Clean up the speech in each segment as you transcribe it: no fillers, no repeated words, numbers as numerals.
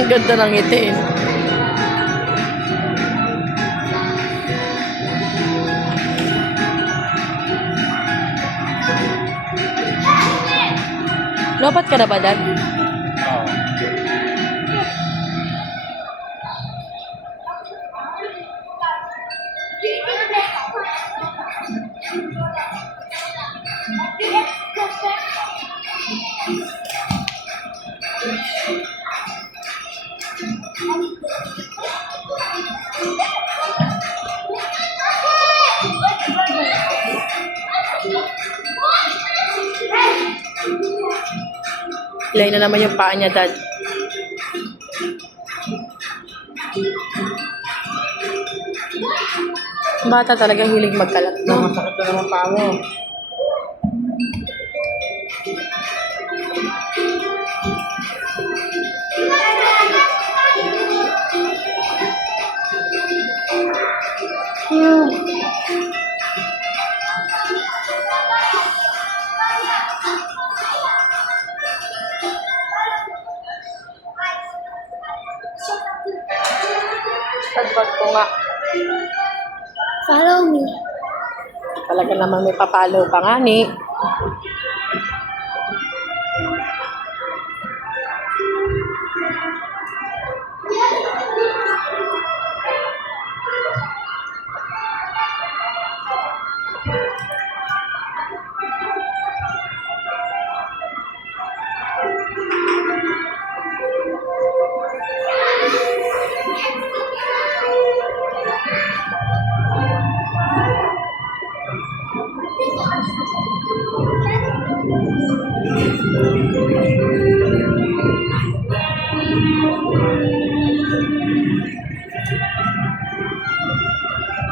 Ang ganda ng ngiti. Lobat ka na ba, Dad? Oo. Ilay na naman yung paa niya, Dad. Bata talaga hilig magkalat, no? Masakit na naman pa mo. Pagpag ko nga. Follow me. Talaga naman may papalo pa nga ni.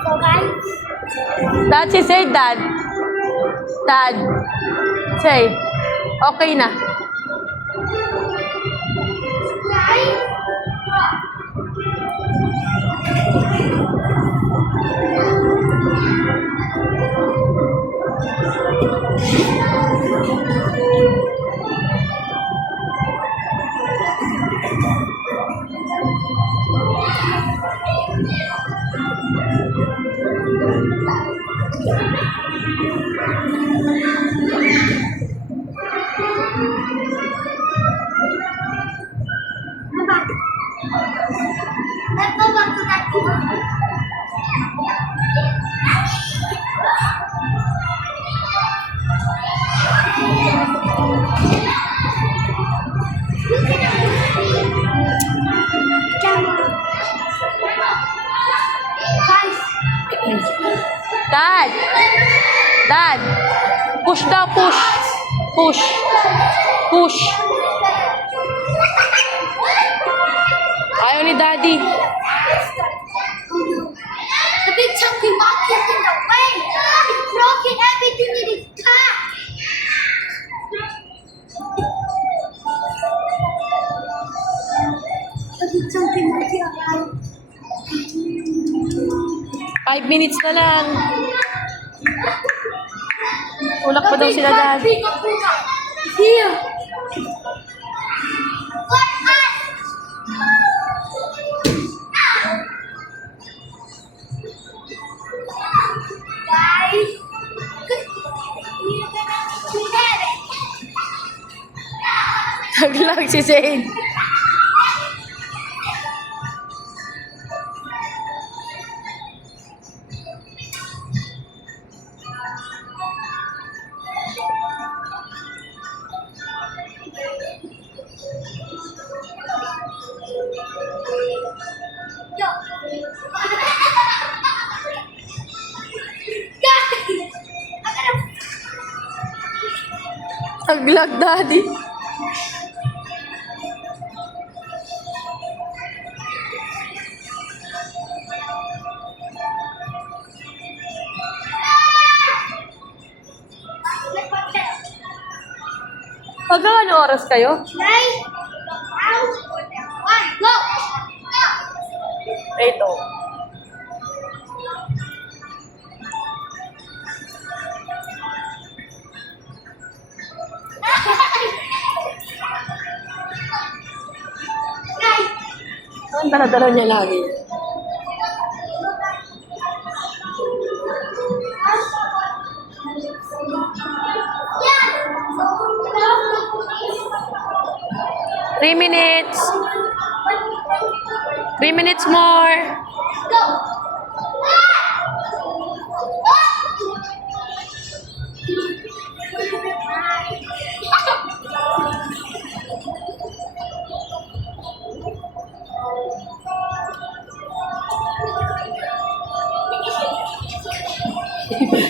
So guys, Dad, say Dad. Dad. Say. Okay na. let's go back to that door. Guys, Dad. Dad. Push daw, push. Push. Push. Ayaw ni Daddy. the big chunky rock is in the way. It's broken everything in its path. The big chunky monkey alive. 5 minutes na lang. Tulak pa daw sila, Dad. Pika, pika. Here. What us? Guys. We have it. Naglag si Zane. Yo. Naglag, Daddy. Hanggang ano oras kayo? Nine. One. Go. Ito. Guys. Ang dala-dala niya lagi. Yeah. 3 minutes. 3 minutes more. Go.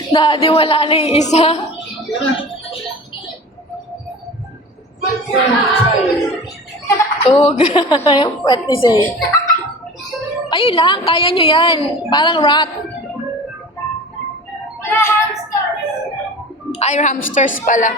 Daddy, wala na yung isa. Tug. Yung pwet ni Say. Kayo lang, kaya nyo yan. Parang rat. We're hamsters. Ay, hamsters pala.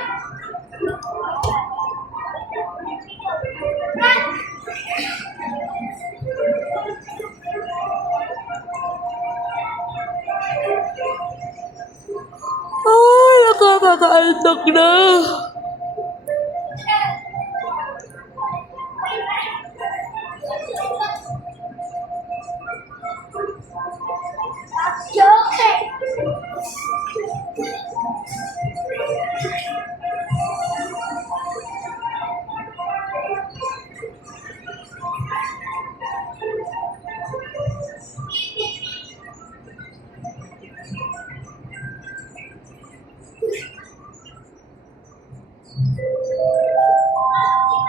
Ay, nakakakaantok na. Joking.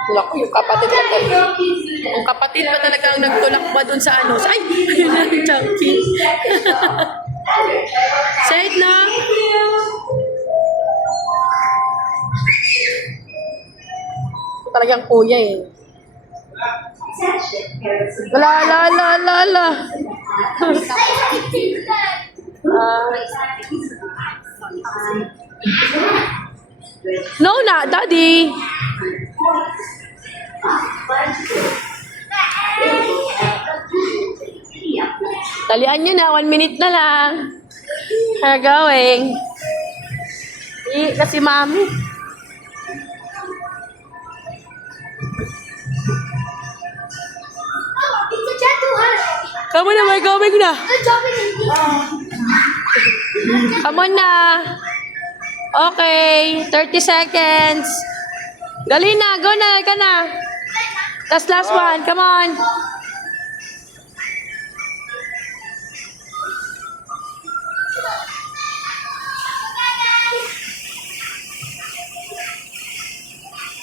Tulak ko yung kapatid pa talaga. Yung kapatid pa talaga ang nagtulak ba dun sa ano? Ay! Ayun na, chunky. Say it na. Talagang kuya eh. La la la la la. No na, daddy. Talian nyo na, 1 minute na lang. How going? Kasi mami. Oh, it's a gentle heart. Come on na, may going na. Good job in Come on na. Okay, 30 seconds. Dali na, go na, ka na. That's last one, come on.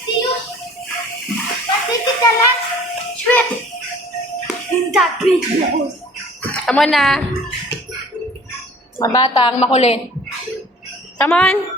See you. Let's take the last trip in that big boat. Come on na. Mabatang, makulit. Come on.